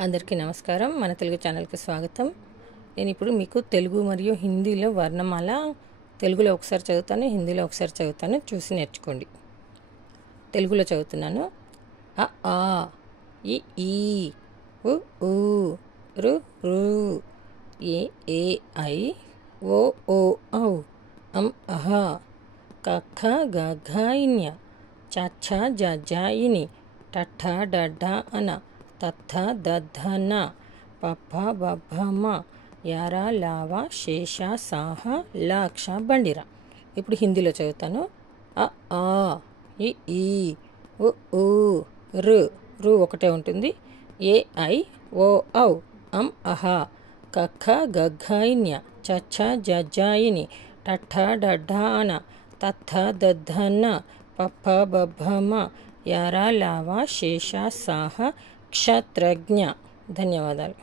అందరికీ నమస్కారం. మన తెలుగు ఛానల్కి స్వాగతం. నేను ఇప్పుడు మీకు తెలుగు మరియు హిందీలో వర్ణమాల తెలుగులో ఒకసారి చదువుతాను, హిందీలో ఒకసారి చదువుతాను, చూసి నేర్చుకోండి. తెలుగులో చదువుతున్నాను. అ ఆ, ఇ ఈ, ఉ ఊ, రు రు, ఏ ఏ ఐ, ఓ ఓ ఔ, అం అహ, క ఖ గ ఘ ఇన్య, చ ఛ జ ఝ ఇని, ట ఠ డ ఢ అన, తత్థ దద్ధ న, పప్ప బబ్బ మ, యార లావ శేష సాహ లాక్ష బండిర. ఇప్పుడు హిందీలో చదువుతాను. అ ఆ, ఇ ఈ, ఉ ఊ, రు రు ఒకటే ఉంటుంది. ఏ ఐ, ఓ ఔ, అం అహ, క ఖ గ ఘ ఇన్య, చ ఛ జ ఝ ఇని, ట ఠ డ ఢ అన, తత్థ దద్ధ న, పప్ప బబ్బ మ, యార లావ శేష సాహ క్షత్రజ్ఞ. ధన్యవాదాలు.